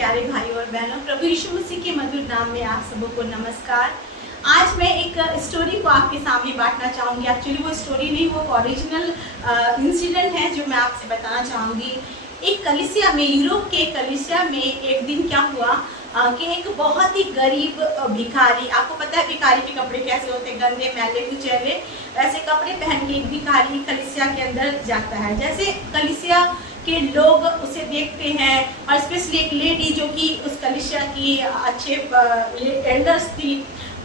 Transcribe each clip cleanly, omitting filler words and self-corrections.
प्यारे भाई और बहनों, प्रभु यीशु मसीह के मधुर नाम में आप सबों को नमस्कार। आज मैं एक स्टोरी को आपके सामने बांटना चाहूँगी। एक्चुअली वो स्टोरी नहीं, वो ओरिजिनल इंसिडेंट है जो मैं आपसे बताना चाहूँगी। एक कलीसिया में, यूरोप के कलीसिया में एक दिन क्या हुआ कि एक बहुत ही गरीब भिखारी, आपको पता है भिखारी के कपड़े कैसे होते हैं, गंदे मैले कुचैले, वैसे कपड़े पहन के एक भिखारी कलीसिया के अंदर जाता है। जैसे कलीसिया के लोग उसे देखते हैं और स्पेशली एक लेडी जो कि उस कलीसिया की अच्छे एल्डर्स थी,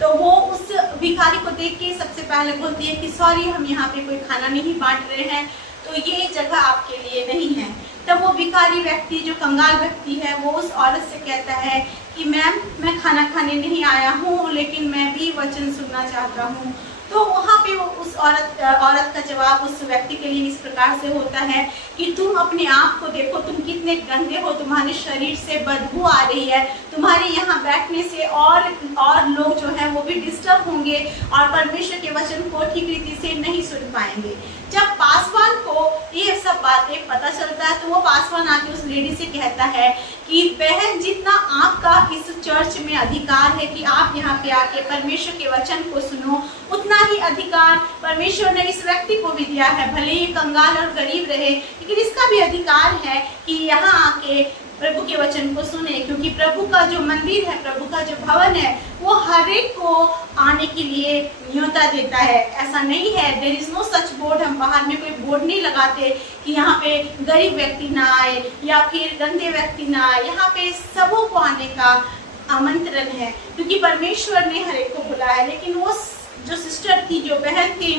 तो वो उस भिखारी को देख के सबसे पहले बोलती है कि सॉरी, हम यहाँ पे कोई खाना नहीं बांट रहे हैं, तो ये जगह आपके लिए नहीं है। तब वो भिखारी व्यक्ति, जो कंगाल व्यक्ति है, वो उस औरत से कहता है कि मैम, मैं खाना खाने नहीं आया हूँ, लेकिन मैं भी वचन सुनना चाहता हूँ। तो वहाँ पे वो उस औरत का जवाब उस व्यक्ति के लिए इस प्रकार से होता है कि तुम अपने आप को देखो, तुम कितने गंदे हो, तुम्हारे शरीर से बदबू आ रही है, तुम्हारे यहाँ बैठने से और लोग जो हैं वो भी डिस्टर्ब होंगे और परमेश्वर के वचन को ठीक रीति से नहीं सुन पाएंगे। जब पासवान को ये सब बातें पता चलता है तो वो पासवान आके उस लेडी से कहता है कि बहन, जितना आपका इस चर्च में अधिकार है कि आप यहाँ पे आके परमेश्वर के वचन को सुनो, उतना ही अधिकार परमेश्वर ने इस व्यक्ति को भी दिया है। भले ही कंगाल और गरीब रहे, लेकिन इसका भी अधिकार है कि यहाँ आके प्रभु के वचन को सुने, क्योंकि प्रभु का जो मंदिर है, प्रभु का जो भवन है, वो हर एक को आने के लिए न्योता देता है। ऐसा नहीं है, there is no such board, हम बाहर में कोई बोर्ड नहीं लगाते कि यहाँ पे गरीब व्यक्ति ना आए या फिर गंदे व्यक्ति ना आए। यहाँ पे सबों को आने का आमंत्रण है, क्योंकि परमेश्वर ने हर एक को बुलाया है। लेकिन वो जो सिस्टर थी, जो बहन थी,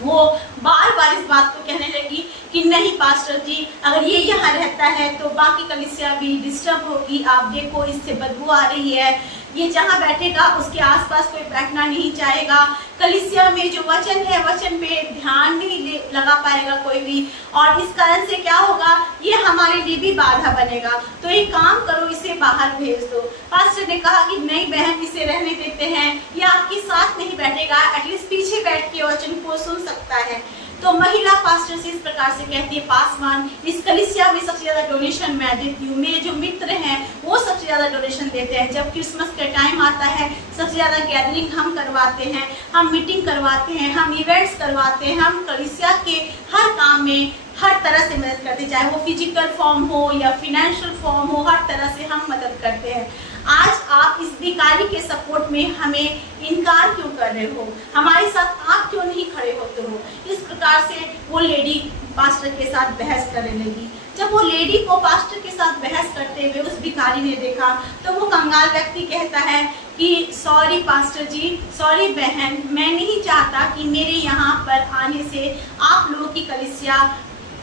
वो बार बार इस बात को कहने लगी कि नहीं पास्टर जी, अगर ये यहाँ रहता है तो बाकी कलीसिया भी डिस्टर्ब होगी। आप देखो, इससे बदबू आ रही है, ये जहाँ बैठेगा उसके आसपास कोई बैठना नहीं चाहेगा। कलीसिया में जो वचन है, वचन पे ध्यान नहीं लगा पाएगा कोई भी, और इस कारण से क्या होगा, ये हमारे लिए भी बाधा बनेगा। तो एक काम करो, इसे बाहर भेज दो। पास्टर ने कहा कि नहीं बहन, इसे रहने देते हैं, ये आपके साथ नहीं बैठेगा, एटलीस्ट पीछे बैठ के वचन को सुन सकता है। तो महिला पास्टर से इस प्रकार से कहती है, पासवान, इस कलीसिया में सबसे ज्यादा डोनेशन मैं देती हूँ, मेरे जो मित्र हैं वो सबसे ज्यादा डोनेशन देते हैं। जब क्रिसमस का टाइम आता है, सबसे ज्यादा गैदरिंग हम करवाते हैं, हम मीटिंग करवाते हैं, हम इवेंट्स करवाते हैं, हम कलीसिया के हर काम में हर तरह से मदद करते हैं, चाहे वो फिजिकल फॉर्म हो या फिनेंशियल फॉर्म हो, हर तरह से हम मदद करते हैं। आज आप इस भिखारी के सपोर्ट में हमें इनकार क्यों कर रहे हो, हमारे साथ आप क्यों नहीं खड़े होते हो। इस प्रकार से वो लेडी पास्टर के साथ बहस करने लगी। जब वो लेडी को पास्टर के साथ बहस करते हुए उस भिखारी ने देखा, तो वो कंगाल व्यक्ति कहता है कि सॉरी पास्टर जी, सॉरी बहन, मैं नहीं चाहता कि मेरे यहाँ पर आने से आप लोगों की कलीसिया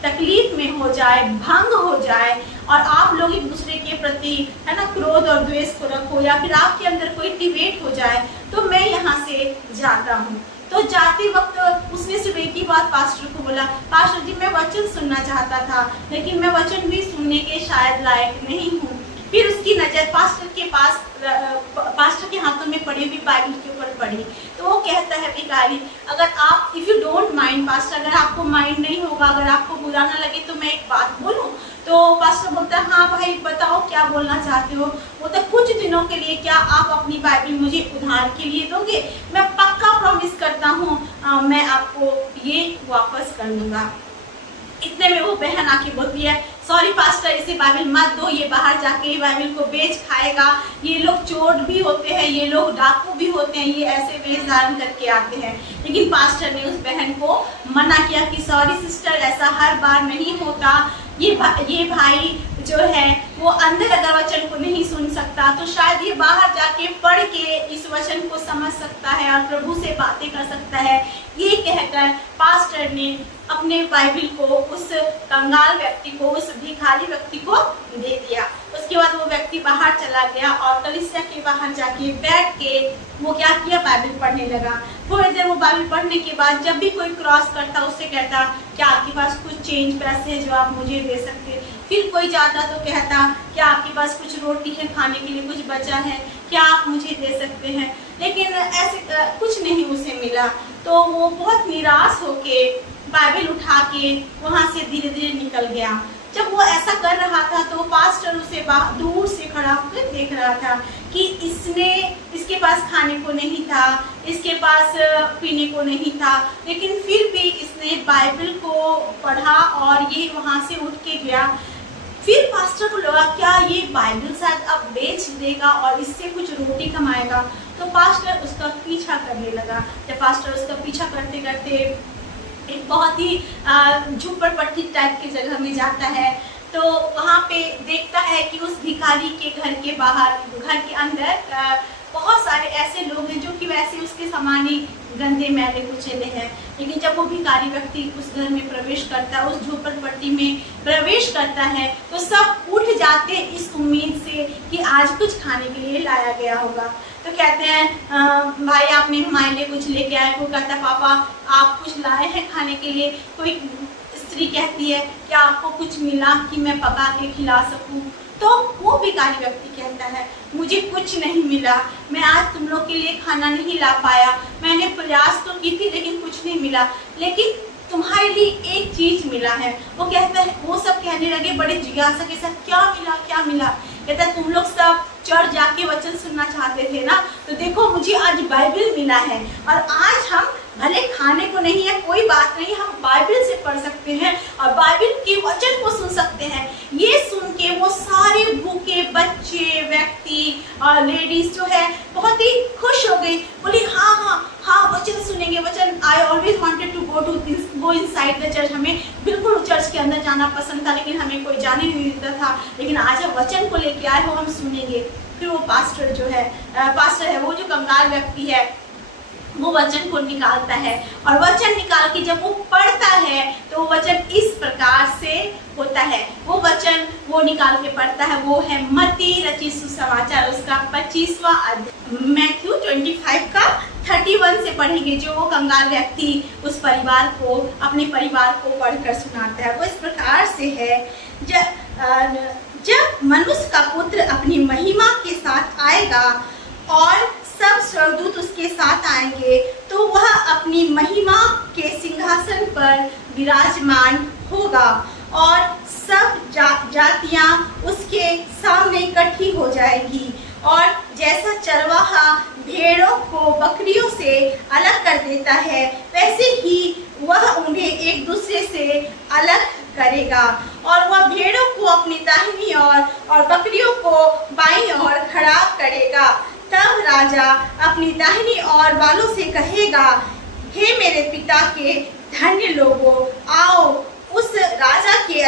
तकलीफ में हो जाए, भंग हो जाए, और आप लोग एक दूसरे के प्रति, है ना, क्रोध और द्वेष को रखो, या फिर आपके अंदर कोई डिबेट हो जाए, तो मैं यहाँ से जाता हूँ। तो जाते वक्त उसने सिर्फ एक ही बात पास्टर को बोला, पास्टर जी, मैं वचन सुनना चाहता था, लेकिन मैं वचन भी सुनने के शायद लायक नहीं हूँ। फिर उसकी नज़र पास्टर के पास, पास्टर के हाथों में पड़ी हुई बाइबल के ऊपर पड़ी। तो वो कहता है भिखारी, अगर आप, if you don't mind pastor, अगर आपको माइंड नहीं होगा, अगर आपको बुरा ना लगे तो मैं एक बात बोलूं। तो पास्टर बोलता है, हाँ भाई बताओ, क्या बोलना चाहते हो। वो तो कुछ दिनों के लिए क्या आप अपनी बाइबल मुझे उधार के लिए दोगे? मैं पक्का प्रॉमिस करता हूँ, मैं आपको ये वापस कर दूंगा। इतने में वो बहन आके बोलती है, सॉरी पास्टर, इसे बाइबल मत दो, ये बाहर जाके बाइबल को बेच खाएगा, ये लोग चोर भी होते हैं, ये लोग डाकू भी होते हैं, ये ऐसे वेश धारण करके आते हैं। लेकिन पास्टर ने उस बहन को मना किया कि सॉरी सिस्टर, ऐसा हर बार नहीं होता, ये भाई जो है वो अंदर अगर वचन को नहीं सुन सकता, तो शायद ये बाहर जाके पढ़ के इस वचन को समझ सकता है और प्रभु से बातें कर सकता है। ये कहकर पास्टर ने अपने बाइबल को उस कंगाल व्यक्ति को, उस भिखारी व्यक्ति को दे दिया। उसके बाद वो व्यक्ति बाहर चला गया और कलीसिया के बाहर जाके बैठ के वो क्या किया, बाइबल पढ़ने लगा। थोड़ी देर वो बाइबल पढ़ने के बाद जब भी कोई क्रॉस करता, उससे कहता, क्या आपके पास कुछ चेंज पैसे है जो आप मुझे दे सकते। फिर कोई जाता तो कहता, क्या आपके पास कुछ रोटी है, खाने के लिए कुछ बचा है, क्या आप मुझे दे सकते हैं। लेकिन ऐसे कुछ नहीं उसे मिला। तो वो बहुत निराश होके बाइबल उठा के वहाँ से धीरे धीरे निकल गया। जब वो ऐसा कर रहा था तो पास्टर उसे दूर से खड़ा होकर देख रहा था कि इसके पास खाने को नहीं था, इसके पास पीने को नहीं था, लेकिन फिर भी इसने बाइबल को पढ़ा और ये वहाँ से उठ के गया। फिर पास्टर को लगा क्या ये बाइबल शायद अब बेच देगा और इससे कुछ रोटी कमाएगा, तो पास्टर उसका पीछा करने लगा। जब पास्टर उसका पीछा करते करते एक बहुत ही झुपड़पट्टी टाइप की जगह में जाता है, तो वहाँ पे देखता है कि उस भिखारी के घर के बाहर, घर के अंदर बहुत सारे ऐसे लोग हैं जो कि वैसे उसके समान ही गंदे मैले कुचले हैं। लेकिन जब वो भिखारी व्यक्ति उस घर में प्रवेश करता है, उस झोपड़पट्टी में प्रवेश करता है, तो सब उठ जाते इस उम्मीद से कि आज कुछ खाने के लिए लाया गया होगा। तो कहते हैं भाई आपने हमारे लिए कुछ लेके आए? वो कहता है पापा आप कुछ लाए हैं खाने के लिए? कोई स्त्री कहती है क्या आपको कुछ मिला कि मैं पका के खिला सकूं? तो वो भिखारी व्यक्ति कहता है मुझे कुछ नहीं मिला, मैं आज तुम लोग के लिए खाना नहीं ला पाया, मैंने प्रयास तो की थी लेकिन कुछ नहीं मिला, लेकिन तुम्हारे लिए एक चीज मिला है। वो कहता है, वो सब कहने लगे बड़े जिज्ञासा के साथ क्या मिला क्या मिला? कहता है तुम लोग सब चर्च जाके वचन सुनना चाहते थे ना, तो देखो मुझे आज बाइबल मिला है और आज हम भले खाने को नहीं है कोई बात नहीं, हम बाइबल से पढ़ सकते हैं और बाइबल के वचन को सुन सकते हैं। ये सुन के वो सारे भूखे बच्चे व्यक्ति और लेडीज जो है बहुत ही खुश हो गई, बोली हाँ हाँ हाँ वचन सुनेंगे, वचन। I always wanted to go inside the church, हमें बिल्कुल चर्च के अंदर जाना पसंद था लेकिन हमें कोई जाने नहीं देता था, लेकिन आज हम वचन को लेके आए हो, हम सुनेंगे। फिर वो पास्टर जो है वो जो कंगाल व्यक्ति है वो वचन को निकालता है और वचन निकाल के जब वो पढ़ता है तो वचन इस प्रकार से होता है। वो वचन वो निकाल के पढ़ता है, वो है मत्ती रचित सुसमाचार उसका 25वां अध्याय, मैथ्यू 25 का 31 से पढ़ेंगे। जो वो कंगाल व्यक्ति उस परिवार को, अपने परिवार को पढ़कर सुनाता है, वो इस प्रकार से है। जब मनुष्य का पुत्र अपनी महिमा के साथ आएगा और सब स्वर्गदूत उसके साथ आएंगे, तो वह अपनी महिमा के सिंहासन पर विराजमान होगा और सब जातियां उसके सामने इकट्ठी हो जाएगी। और जैसा चरवाहा भेड़ों को बकरियों से अलग कर देता है, वैसे ही वह उन्हें एक दूसरे से अलग करेगा और वह भेड़ों को अपनी दाहिनी ओर और बकरियों को बाईं ओर खड़ा करेगा। तब राजा अपनी दाहिनी ओर वालों से कहेगा, हे मेरे पिता के धन्य लोगों, आओ उस राज्य के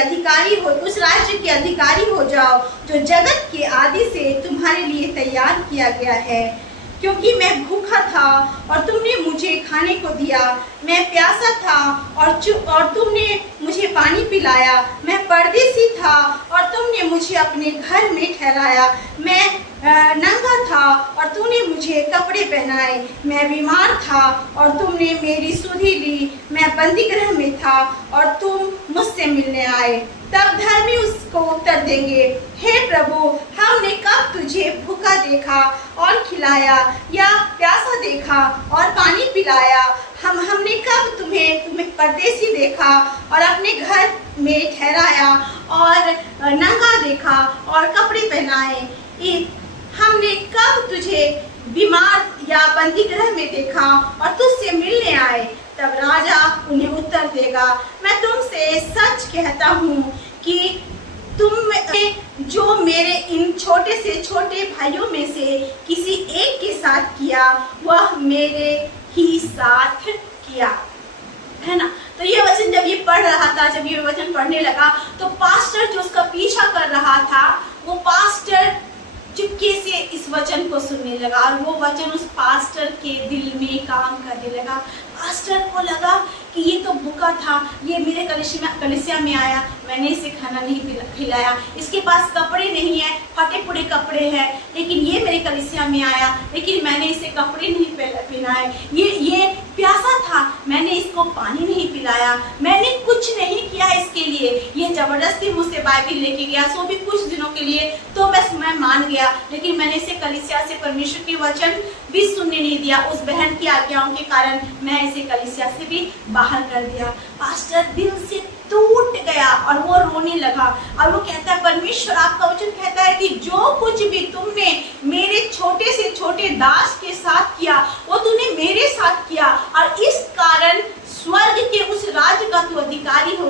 अधिकारी हो जाओ जो जगत के आदि से तुम्हारे लिए तैयार किया गया है। क्योंकि मैं भूखा था और तुमने मुझे खाने को दिया, मैं प्यासा था और तुमने मुझे पानी पिलाया, मैं परदेसी था और तुमने मुझे अपने घर में ठहराया, मैं नंगा था और तूने मुझे कपड़े पहनाए, मैं बीमार था और तुमने मेरी सुधि ली, मैं बंदीगृह में था और तुम मुझसे मिलने आए। तब धर्मी उसको उत्तर देंगे, हे प्रभु, हमने कब तुझे भूखा देखा और खिलाया या प्यासा देखा और पानी पिलाया? हमने कब तुम्हें परदेसी देखा और अपने घर में ठहराया और नंगा देखा और कपड़े पहनाए? हमने कब तुझे बीमार या बंदीगृह में देखा और तुझसे मिलने आए? तब राजा उन्हें उत्तर देगा, मैं तुमसे सच कहता हूँ कि तुम जो मेरे इन छोटे से छोटे भाइयों में से किसी एक के साथ किया, वह मेरे ही साथ किया, है ना। तो ये वचन जब ये पढ़ रहा था, जब ये वचन पढ़ने लगा, तो पास्टर जो उसका पीछा कर रहा था, वो पास्टर चुपके से इस वचन को सुनने लगा और वो वचन उस पास्टर के दिल में काम करने लगा। पास्टर को लगा कि ये तो भूखा था, ये मेरे कलीसिया में आया, मैंने इसे खाना नहीं खिलाया, इसके पास कपड़े नहीं है, फटे पुड़े कपड़े हैं, लेकिन ये मेरे कलीसिया में आया, लेकिन मैंने इसे कपड़े नहीं पहनाए, ये प्यासा था, मैंने इसको पानी नहीं पिलाया, मैंने कुछ नहीं किया इसके लिए, ये जबरदस्ती मुझसे बाइबल लेके गया, सो भी कुछ दिनों के लिए, तो बस मैं मान गया, लेकिन मैंने इसे कलीसिया से परमेश्वर के वचन भी सुनने नहीं दिया। उस बहन की आज्ञाओं के कारण मैं इसे कलीसिया से भी बाहर कर दिया। पास्टर दिल से टूट गया और वो रोने लगा और वो कहता है, परमेश्वर आपका वचन कहता है कि जो कुछ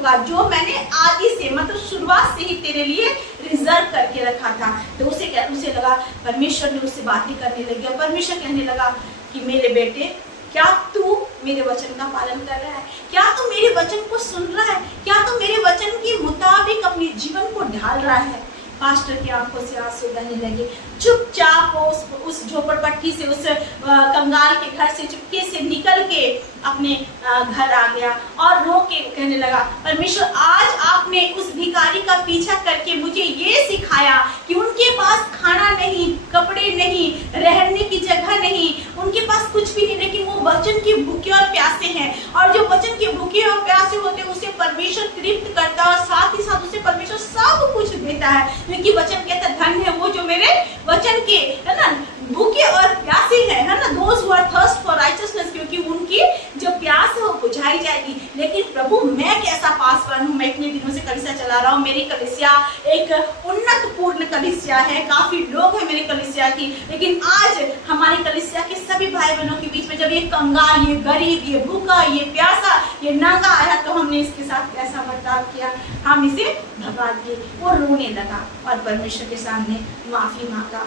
होगा जो मैंने आदि से मतलब शुरुआत से ही तेरे लिए रिजर्व करके रखा था। तो उसे लगा, परमेश्वर ने उससे बातें करने लगी और परमेश्वर कहने लगा कि मेरे बेटे, क्या तू मेरे वचन का पालन कर रहा है? क्या तू मेरे वचन को सुन रहा है? क्या तू मेरे वचन के मुताबिक अपने जीवन को ढाल रहा है? पास्टर की आंखों से आंसू बहने लगे। चुपचाप उस झोपड़पट्टी से, उस कंगाल के घर से चुपके से निकल के अपने घर आ गया और रो के कहने लगा, परमेश्वर, आज आपने उस भिखारी का पीछा करके मुझे ये सिखाया कि उनके पास खाना नहीं, कपड़े नहीं, रहने की जगह नहीं, उनके पास कुछ भी नहीं, लेकिन वो वचन के भूखे और प्यासे हैं। और जो वचन के भूखे और प्यासे होते हैं उसे परमेश्वर तृप्त करता है और साथ ही साथ उसे परमेश्वर सब कुछ देता है, क्योंकि वचन कहता है धन है वो जो मेरे वचन के, है ना, भूखे और प्यासे हैं, है ना, those who are thirst for righteousness, क्योंकि उनकी जो प्यास है वो बुझाई जाएगी। लेकिन प्रभु, मैं कैसा पासवान हूँ, मैं इतने दिनों से कलीसिया चला रहा हूँ, मेरी कलीसिया एक उन्नत पूर्ण कलीसिया है, काफी लोग हैं मेरी कलीसिया की, लेकिन आज हमारी कलीसिया के सभी भाई बहनों के बीच में जब ये कंगाल, ये गरीब, ये भूखा, ये प्यासा, ये नंगा आया, तो हमने इसके साथ कैसा बर्ताव किया? हम इसे भगा दिए। वो रोने लगा और परमेश्वर के सामने माफी मांगा।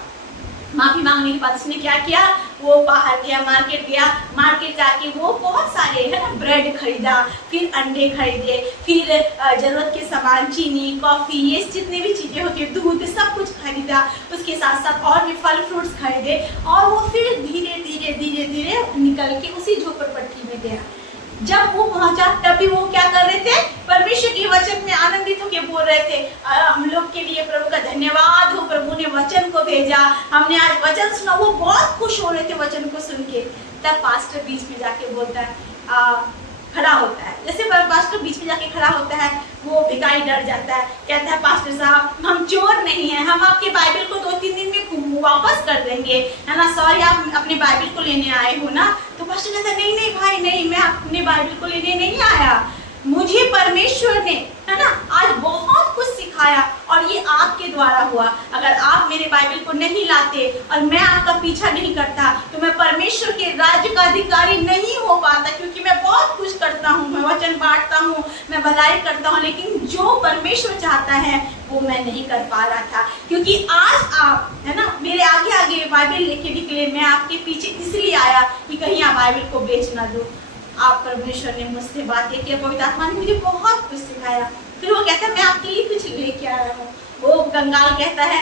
माफी मांगने के बाद उसने क्या किया? वो बाहर गया, मार्केट गया, मार्केट जाके वो बहुत सारे, है ना, ब्रेड खरीदा, फिर अंडे खरीदे, फिर जरूरत के सामान, चीनी, कॉफी, ये जितने भी चीजें होती है, दूध, सब कुछ खरीदा। उसके साथ साथ और भी फल फ्रूट्स खरीदे और वो फिर धीरे धीरे धीरे धीरे निकल के उसी झोपड़पट्टी में गया। जब वो पहुंचा तब भी वो क्या कर रहे थे? परमेश्वर के वचन में आनंदित होकर बोल रहे थे, हम लोग के लिए प्रभु का धन्यवाद हो, प्रभु ने वचन को भेजा, हमने आज वचन सुना। वो बहुत खुश हो रहे थे वचन को सुन के। तब पास्टर बीच में जाके बोलता है, खड़ा होता है। जैसे पास्टर बीच में जाके खड़ा होता है, वो भिखारी डर जाता है, कहता है, पास्टर साहब, हम चोर नहीं हैं, हम आपके बाइबल को 2-3 दिन में वापस कर देंगे, है ना, सॉरी, आप अपने बाइबल को लेने आए हो ना? तो पास्टर कहता है, नहीं नहीं भाई, नहीं, मैं अपने बाइबल को लेने नहीं आया, मुझे परमेश्वर ने, है ना, आज बहुत कुछ सिखाया और ये आपके द्वारा हुआ। अगर आप मेरे बाइबल को नहीं लाते और मैं आपका पीछा नहीं करता तो मैं परमेश्वर के राज्य का अधिकारी नहीं हो पाता, क्योंकि मैं बहुत कुछ करता हूँ, मैं वचन बांटता हूँ, मैं भलाई करता हूँ, लेकिन जो परमेश्वर चाहता है वो मैं नहीं कर पा रहा था। क्योंकि आज आप, है ना, मेरे आगे आगे बाइबल लेके निकले, मैं आपके पीछे इसलिए आया कि कहीं आप बाइबल को बेच ना दो। आप, परमेश्वर ने मुझसे बातें की, पवित्र आत्मा ने मुझे बहुत कुछ सिखाया। फिर वो कहता है, मैं आपके लिए कुछ लेके आया हूँ। वो कंगाल कहता है,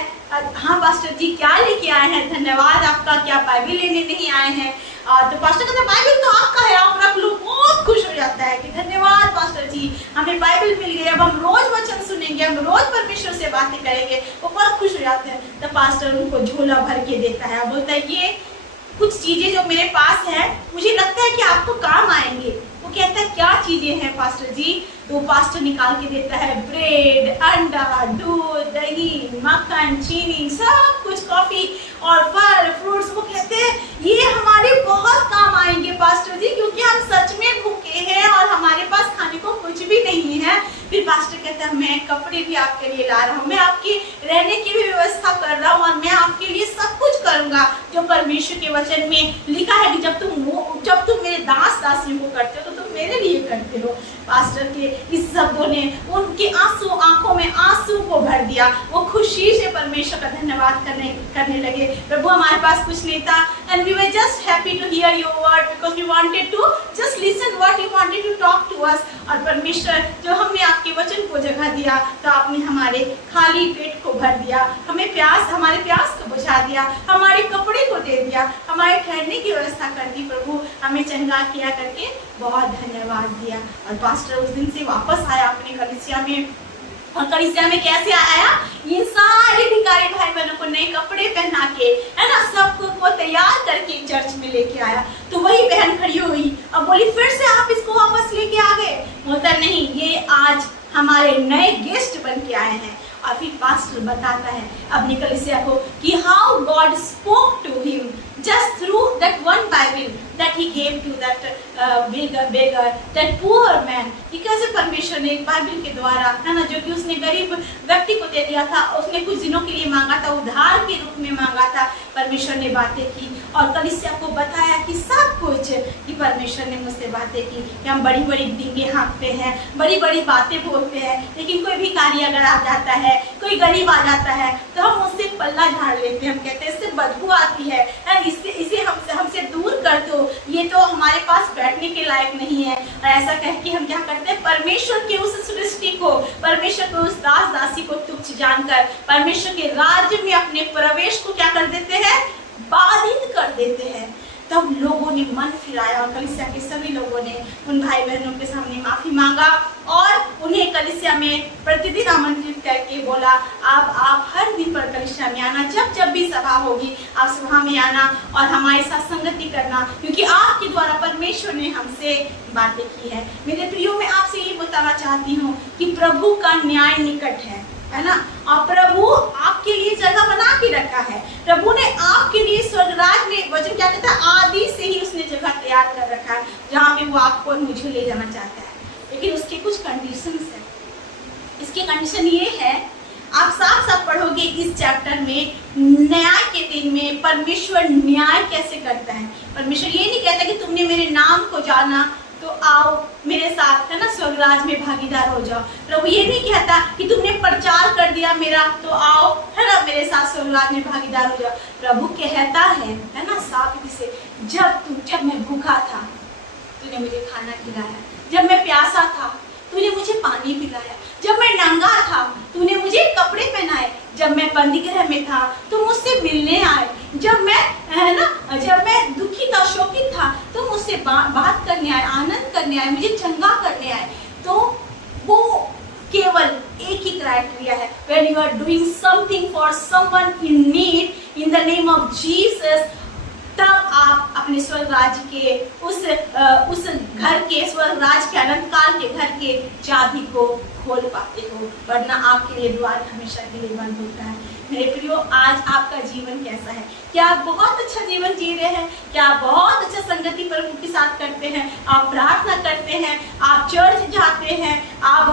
हाँ पास्टर जी, क्या लेके आए हैं? धन्यवाद आपका, क्या बाइबल लेने नहीं आए हैं? तो पास्टर कहता है, बाइबल तो आपका है, आप रख लो। बहुत खुश हो जाता है कि धन्यवाद पास्टर जी, हमें बाइबल मिल गई, अब हम रोज वचन सुनेंगे, हम रोज परमेश्वर से बातें करेंगे। वो बहुत खुश हो जाते हैं। तो पास्टर उनको झोला भर के देता है, बोलता है, ये कुछ चीजें जो मेरे पास है, मुझे लगता है कि आपको काम आएंगे। वो कहता है, क्या चीजें हैं पास्टर जी? तो पास्टर निकाल के देता है, ब्रेड, अंडा, दूध, दही, मक्खन, चीनी, सब कुछ, कॉफी और फल फ्रूट्स। वो कहते हैं, ये हमारे बहुत काम आएंगे पास्टर जी, क्योंकि हम सच में भूखे हैं और हमारे पास खाने को कुछ भी नहीं है। फिर पास्टर कहता है, मैं कपड़े भी आपके लिए ला रहा हूँ, मैं आपकी रहने की भी व्यवस्था कर रहा हूँ और मैं आपके लिए सब कुछ करूंगा जो परमेश्वर के वचन में लिखा है कि जब तुम मेरे दास दासियों को करते हो तो तुम मेरे लिए करते हो। पास्टर के इस शब्दों ने उनके आंखों में आंसू को भर दिया। वो खुशी से परमेश्वर का धन्यवाद करने लगे। प्रभु, हमारे पास कुछ नहीं था and we were just happy to hear your word because we wanted to just listen what you wanted to talk to us. और परमेश्वर, जो हमने आपके वचन को जगह दिया तो आपने हमारे खाली पेट को भर दिया, हमारे प्यास को बुझा दिया, हमारे कपड़े को दे दिया, हमारे ठहरने की व्यवस्था कर दी। प्रभु, हमें चंगा किया करके बहुत धन्यवाद दिया। और पास्टर उस दिन से वापस आया अपने कलीसिया में। और कलीसिया में कैसे आया? ये सारे भिखारी भाई बहनों को नए कपड़े पहना के, है ना, सबको तैयार करके चर्च में लेके आया। तो वही बहन खड़ी हुई और बोली, फिर से आप इसको वापस लेके आ गए? बोलता नहीं, ये आज हमारे नए गेस्ट बन के आए हैं। और फिर पास्टर बताता है अपनी कलीसिया को कि how God spoke to him just through that one Bible that he gave to that beggar, that poor man। कि कैसे परमेश्वर ने बाइबल के द्वारा, है ना, जो कि उसने गरीब व्यक्ति को दे दिया था, उसने कुछ दिनों के लिए मांगा था, उधार के रूप में मांगा था। परमेश्वर ने बातें की और कलीसिया को बताया कि सब कुछ, कि परमेश्वर ने मुझसे बातें की कि हम बड़ी बड़ी डींगे हाँकते हैं, बड़ी बड़ी बातें बोलते हैं, लेकिन कोई भिखारी अगर आ जाता है, कोई गरीब आ जाता है, तो हम उससे पल्ला झाड़ लेते हैं। हम कहते हैं इससे बदबू आती है, इसे हमसे दूर कर दो, ये तो हमारे पास बैठने के लायक नहीं है। और ऐसा कह के हम क्या करते हैं, परमेश्वर के उस सृष्टि को, परमेश्वर के उस दास दासी को तुच्छ जानकर परमेश्वर के राज्य में अपने प्रवेश को क्या कर देते हैं, बाधित कर देते हैं। तब लोगों ने मन फिराया और कलीसिया के सभी लोगों ने उन भाई बहनों के सामने माफी मांगा और उन्हें कलीसिया में प्रतिदिन आमंत्रित करके बोला, आप हर दिन पर कलीसिया में आना, जब भी सभा होगी आप सभा में आना और हमारे साथ संगति करना, क्योंकि आपके द्वारा परमेश्वर ने हमसे बातें की है। मेरे प्रियो, मैं आपसे ये बताना चाहती हूँ कि प्रभु का न्याय निकट है ना, और प्रभु आपके लिए जगह बना के रखा है। प्रभु ने आपके लिए स्वर्गराज में, वचन क्या कहता है, आदि से ही उसने जगह तैयार कर रखा है जहाँ पे वो आपको और मुझे ले जाना चाहता है। लेकिन उसके कुछ कंडीशंस है। इसके कंडीशन ये है, आप साफ साफ पढ़ोगे इस चैप्टर में, न्याय के दिन में परमेश्वर न्याय कैसे करता है। परमेश्वर ये नहीं कहता कि तुमने मेरे नाम को जाना तो आओ मेरे साथ, है ना, स्वर्गराज में भागीदार हो जाओ। प्रभु ये नहीं कहता कि तुमने प्रचार कर दिया मेरा तो आओ, है ना, मेरे साथ स्वर्गराज में भागीदार हो जाओ। प्रभु कहता है ना, साफ से, जब मैं भूखा था तूने मुझे खाना खिलाया, जब मैं प्यासा था तूने मुझे पानी पिलाया, जब मैं नंगा था तूने मुझे कपड़े पहनाए, जब मैं बंदीगृह में था तो मुझसे मिलने आए, जब मैं दुखी था, शोकित था तो मुझसे बात करने आए, आनंद करने आए, मुझे चंगा करने आए। तो वो केवल एक ही क्राइटेरिया है, when you are doing something for someone in need in the name of Jesus, तब आप अपने स्वर्ग राज्य के उस घर के, स्वर्ग राज्य के, अनंत काल के घर के चाबी को खोल पाते हो, वरना आपके लिए द्वार हमेशा के लिए बंद होता है। मेरे प्रियो, आज आपका जीवन कैसा है? क्या आप बहुत अच्छा जीवन जी रहे हैं? क्या आप बहुत अच्छा संगति प्रभु के साथ करते हैं? आप प्रार्थना करते हैं, आप चर्च जाते हैं, आप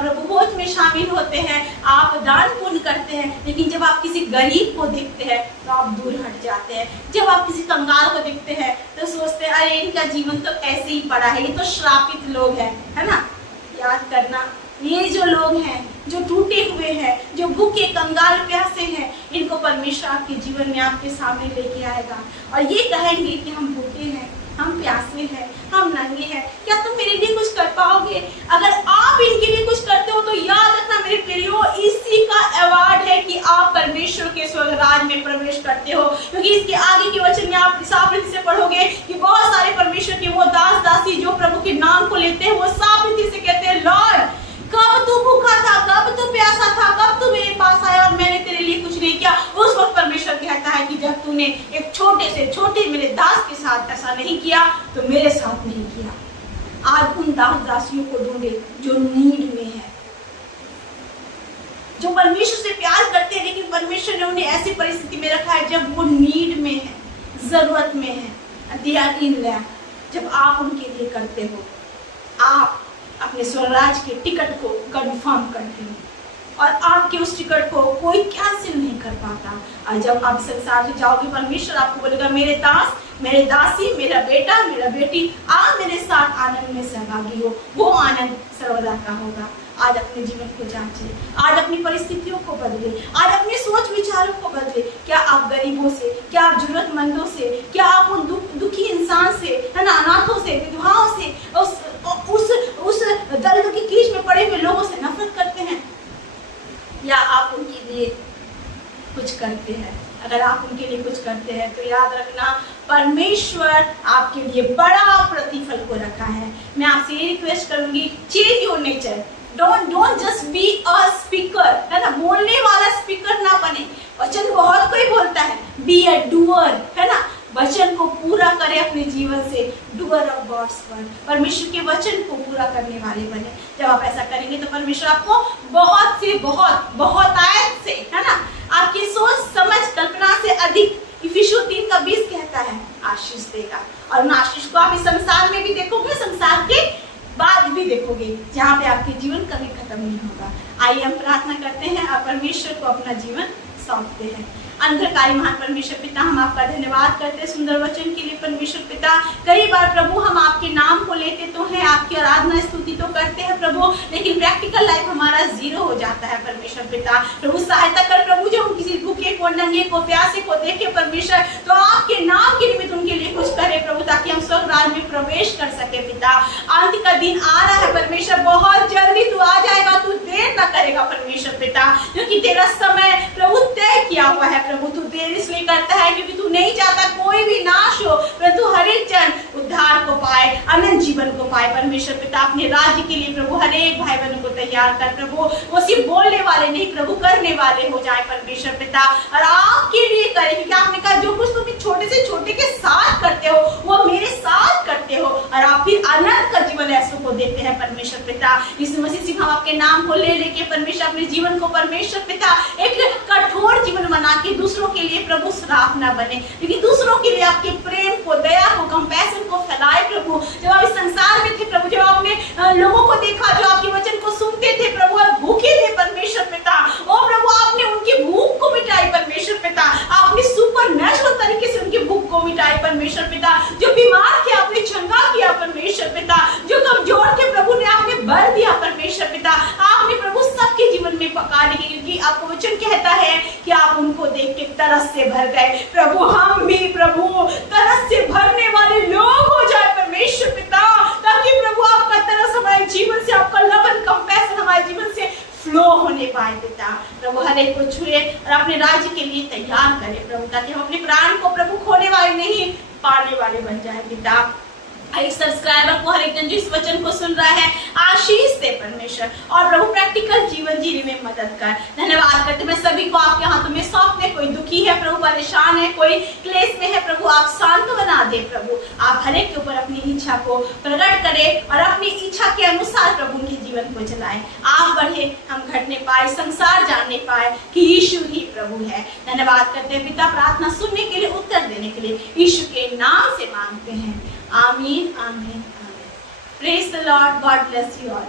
प्रभु भोज में शामिल होते हैं, आप दान पुण्य करते हैं, लेकिन जब आप किसी गरीब को देखते हैं तो आप दूर हट जाते हैं। जब आप किसी कंगाल को देखते हैं तो सोचते हैं अरे इनका जीवन तो ऐसे ही पड़ा है, ये तो श्रापित लोग हैं, है ना। याद करना, ये जो लोग हैं, जो टूटे हुए हैं, जो भूखे कंगाल प्यासे हैं, इनको परमेश्वर आपके जीवन में आपके सामने लेके आएगा और ये कहेंगे कि हम भूखे हैं, हम प्यासे हैं, हम नंगे हैं, क्या तुम मेरे लिए कुछ कर पाओगे? अगर आप इनके लिए कुछ करते हो तो याद रखना मेरे प्रियो, इसी का अवार्ड है कि आप परमेश्वर के स्वर्गराज में प्रवेश करते हो। क्योंकि इसके आगे के वचन में आप साफ रीति से पढ़ोगे कि बहुत सारे परमेश्वर के वो दास दासी जो प्रभु के नाम को लेते हैं, वो साफ रीति से कहते हैं, लॉर्ड कब तू भूखा था, कब तू प्यासा था, कब तू मेरे पास आया और मैंने तेरे लिए कुछ नहीं किया। उस वक्त परमेश्वर कहता है कि जब तूने एक छोटे से छोटे मेरे दास के साथ ऐसा नहीं किया तो मेरे साथ नहीं किया। आज उन दास दासियों को ढूंढे जो नीड में है, जो परमेश्वर से प्यार करते हैं, लेकिन परमेश्वर ने उन्हें ऐसी परिस्थिति में रखा है जब वो नीड में है, जरूरत में है। They are in lack. जब आप उनके लिए करते हो, आप अपने स्वराज के टिकट को कंफर्म करते हो और आपके उस टिकट को कोई कैंसिल नहीं कर पाता। और जब आप संसार से जाओगे, परमेश्वर आपको बोलेगा, मेरे दास, मेरे दासी, मेरा बेटा, मेरा बेटी, आप मेरे साथ आनंद में सहभागी हो। वो आनंद सर्वदा का होगा। आज अपने जीवन को जांचिए, आज अपनी परिस्थितियों को बदले, आज अपने सोच विचारों को बदले। क्या आप गरीबों से, क्या आप जरूरतमंदों से, क्या आप उन दुखी इंसान से, है ना, अनाथों से, विधवाओं से, उस दर्द की कीच में पड़े हुए लोगों से नफरत करते हैं, या आप उनके लिए कुछ करते हैं? अगर आप उनके लिए कुछ करते हैं तो याद रखना, परमेश्वर आपके लिए बड़ा प्रतिफल को रखा है। मैं आपसे ये रिक्वेस्ट करूंगी, change your nature. Don't just be a speaker, है ना, बोलने वाला स्पीकर ना बने। वचन बहुत कोई बोलता है, बी अ डूअर, है ना, वचन को पूरा करे अपने जीवन से। डूअर ऑफ गॉड्स वर्ड, परमेश्वर के वचन को पूरा करने वाले बने। जब आप ऐसा करेंगे तो परमेश्वर आपको बहुत से बहुत आयत से, है ना, आपकी सोच समझ कल्पना से अधिक, इफिसियों 3:20 कहता है, आशीष देगा। और उन आशीष को आप इस संसार में भी देखोगे, संसार के बाद भी देखोगे, जहाँ पे आपके जीवन कभी खत्म नहीं होगा। आइए हम प्रार्थना करते हैं और परमेश्वर को अपना जीवन सौंपते हैं। अंधकारी महान परमेश्वर पिता, हम आपका धन्यवाद करते हैं सुंदर वचन के लिए। परमेश्वर पिता, कई बार प्रभु हम आपके नाम को लेते तो हैं, आपकी आराधना स्तुति तो करते हैं प्रभु, लेकिन प्रैक्टिकल लाइफ हमारा जीरो हो जाता है। परमेश्वर पिता, प्रभु सहायता कर प्रभु, जो हम किसी भूखे को, नंगे को, प्यासे को देखे परमेश्वर, तो आपके नाम के निमित्त उनके लिए कुछ करे प्रभु, ताकि हम स्वर्ग राज्य में प्रवेश कर सके। पिता, अंत का दिन आ रहा है परमेश्वर, बहुत जल्दी तू आ जाएगा, तू देर न करेगा परमेश्वर पिता, क्योंकि तेरा समय प्रभु तय किया हुआ है प्रभु। तू देर इसलिए करता है क्योंकि तू नहीं चाहता कोई भी नाश हो, परंतु हर एक जन उद्धार को पाए, अनंत जीवन को पाए। परमेश्वर पिता, अपने राज्य के लिए प्रभु हर एक भाई बहनों को तैयार कर प्रभु, वो सिर्फ बोलने वाले नहीं प्रभु, करने वाले हो जाए परमेश्वर पिता, और आपके लिए करे, क्योंकि आपने कहा जो कुछ तुम छोटे से छोटे के साथ करते हो वो मेरे साथ करते हो, और आप फिर अनंत का जीवन ऐसों को देते हैं परमेश्वर पिता। इस मसीह से हम आपके नाम को ले लेके परमेश्वर अपने जीवन को परमेश्वर पिता एक कठोर जीवन बना के दूसरों के लिए प्रभु श्राप ना बने, लेकिन दूसरों के लिए आपके प्रेम को, दया को, कंपैशन को फैलाए प्रभु। जब आप इस संसार में थे प्रभु, जब आपने लोगों को देखा जो आपके वचन को सुनते थे प्रभु, आप भूखे थे परमेश्वर पिता, ओ प्रभु आपने उनकी भूख को मिटाई परमेश्वर पिता, आपने सुपर नेचुरल तरीके से उनकी भूख को मिटाई परमेश्वर पिता। जो बीमार थे आपने चंगा किया परमेश्वर पिता, जो कमजोर थे प्रभु ने आपने बल दिया परमेश्वर पिता, आपने प्रभु सबके जीवन में पका ली, क्योंकि आपका वचन कहता है कि आप उनको देख के तरस से भर गए प्रभु। हम भी प्रभु तरस से भरने वाले लोग हो जाए परमेश्वर पिता, ताकि प्रभु आपका तरस हमारे जीवन से, आपका लवन कंपैशन हमारे जीवन से फ्लो होने पाए पिता। प्रभु हर एक को छुए और अपने राज्य के लिए तैयार करे प्रभु, ताकि हम अपने प्राण को प्रभु खोने वाले नहीं, पाने वाले बन जाए पिता। एक सब्सक्राइबर को, हर एक जन जो इस वचन को सुन रहा है, आशीष दे परमेश्वर, और प्रभु प्रैक्टिकल जीवन जीने में मदद कर। धन्यवाद करते मैं सभी को आपके हाथों में सौंपते। कोई दुखी है प्रभु, परेशान है, कोई क्लेश में है प्रभु, आप शांत बना दे प्रभु। आप हर एक के ऊपर अपनी इच्छा को प्रकट करें और अपनी इच्छा के अनुसार प्रभु उनके जीवन को चलाएं। आप बढ़े, हम घटने पाए, संसार जानने पाए कि यीशु ही प्रभु है। धन्यवाद करते हैं पिता, प्रार्थना सुनने के लिए, उत्तर देने के लिए यीशु के नाम से मांगते हैं, आमीन आमीन आमीन। Praise the Lord, God bless you all.